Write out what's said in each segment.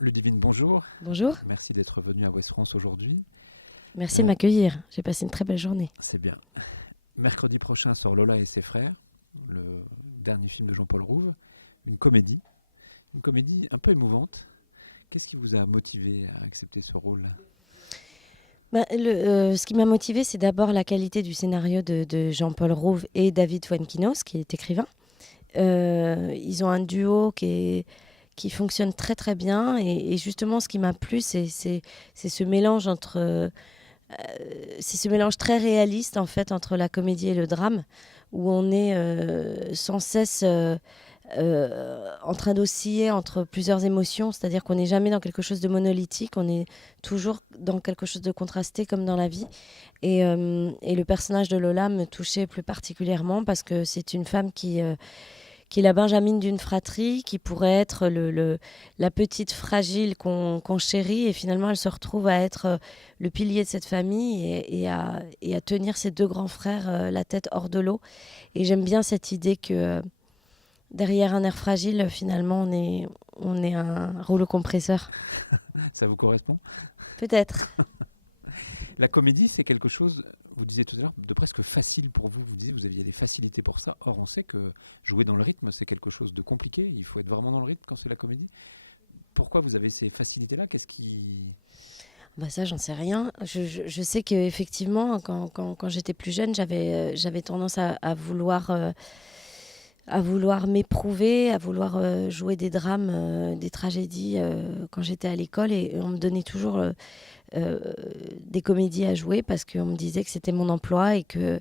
Ludivine, bonjour. Bonjour, Merci d'être venue à Ouest France aujourd'hui. merci de Euh, m'accueillir. J'ai passé une très belle journée. c'est bien. Mercredi prochain sort Lola et ses frères, le dernier film de Jean-Paul Rouve, une comédie. Une comédie un peu émouvante. Qu'est-ce qui vous a motivé à accepter ce rôle? Ce qui m'a motivée, c'est d'abord la qualité du scénario de Jean-Paul Rouve et David Fuenquinos, qui est écrivain. Ils ont un duo qui fonctionne très très bien. Et justement, ce qui m'a plu, c'est ce mélange c'est ce mélange très réaliste en fait entre la comédie et le drame, où on est sans cesse en train d'osciller entre plusieurs émotions, c'est-à-dire qu'on n'est jamais dans quelque chose de monolithique, on est toujours dans quelque chose de contrasté comme dans la vie. Et le personnage de Lola me touchait plus particulièrement parce que c'est une femme qui est la benjamine d'une fratrie, qui pourrait être la petite fragile qu'on chérit, et finalement elle se retrouve à être le pilier de cette famille et à tenir ses deux grands frères la tête hors de l'eau. Et j'aime bien cette idée que derrière un air fragile, finalement, on est un rouleau compresseur. Ça vous correspond? Peut-être. La comédie, c'est quelque chose, vous disiez tout à l'heure, de presque facile pour vous. Vous disiez que vous aviez des facilités pour ça. Or, on sait que jouer dans le rythme, c'est quelque chose de compliqué. Il faut être vraiment dans le rythme quand c'est la comédie. Pourquoi vous avez ces facilités-là? Qu'est-ce qui... Bah ça, j'en sais rien. Je sais qu'effectivement, quand j'étais plus jeune, j'avais tendance à vouloir m'éprouver, à vouloir jouer des drames, des tragédies quand j'étais à l'école. Et on me donnait toujours euh, des comédies à jouer parce qu'on me disait que c'était mon emploi et que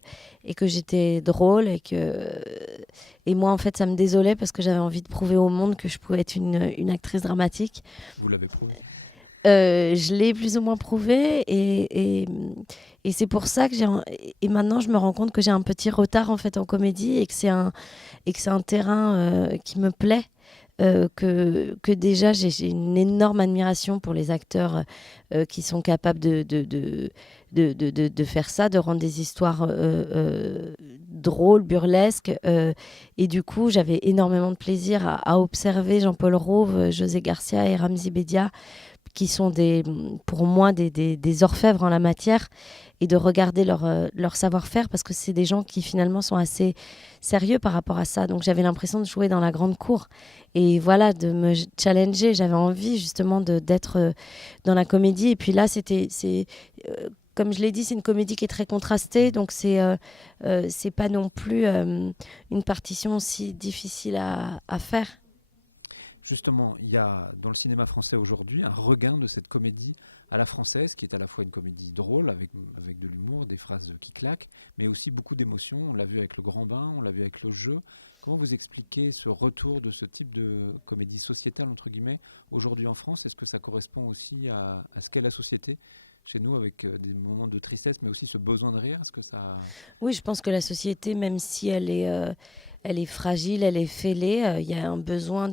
j'étais drôle. Et moi, en fait, ça me désolait parce que j'avais envie de prouver au monde que je pouvais être une actrice dramatique. Vous l'avez prouvé. Je l'ai plus ou moins prouvé et c'est pour ça que et maintenant je me rends compte que j'ai un petit retard en fait en comédie et que c'est un terrain qui me plaît. Que déjà j'ai une énorme admiration pour les acteurs qui sont capables de faire ça, de rendre des histoires drôles, burlesques. Et du coup, j'avais énormément de plaisir à observer Jean-Paul Rouve, José Garcia et Ramzy Bedia, qui sont pour moi des orfèvres en la matière, et de regarder leur savoir-faire, parce que c'est des gens qui finalement sont assez sérieux par rapport à ça. Donc j'avais l'impression de jouer dans la grande cour et voilà, de me challenger. J'avais envie justement d'être dans la comédie. Et puis là, comme je l'ai dit, c'est une comédie qui est très contrastée, donc c'est pas non plus une partition si difficile à faire. Justement, il y a dans le cinéma français aujourd'hui un regain de cette comédie à la française, qui est à la fois une comédie drôle, avec de l'humour, des phrases qui claquent, mais aussi beaucoup d'émotions. On l'a vu avec Le Grand Bain, on l'a vu avec Le Jeu. Comment vous expliquez ce retour de ce type de comédie sociétale, entre guillemets, aujourd'hui en France? Est-ce que ça correspond aussi à ce qu'est la société chez nous, avec des moments de tristesse, mais aussi ce besoin de rire? Est-ce que ça... Oui, je pense que la société, même si elle est fragile, elle est fêlée, il y a un besoin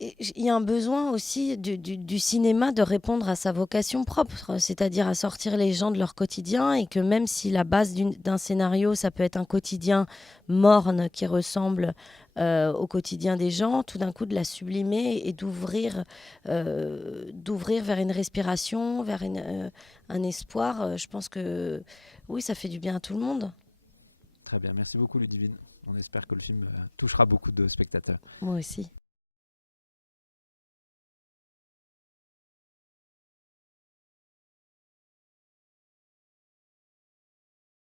il y a un besoin aussi du cinéma de répondre à sa vocation propre, c'est-à-dire à sortir les gens de leur quotidien, et que même si la base d'un scénario, ça peut être un quotidien morne qui ressemble au quotidien des gens, tout d'un coup de la sublimer et d'ouvrir vers une respiration, vers un espoir. Je pense que oui, ça fait du bien à tout le monde. Très bien, merci beaucoup Ludivine. On espère que le film touchera beaucoup de spectateurs. Moi aussi.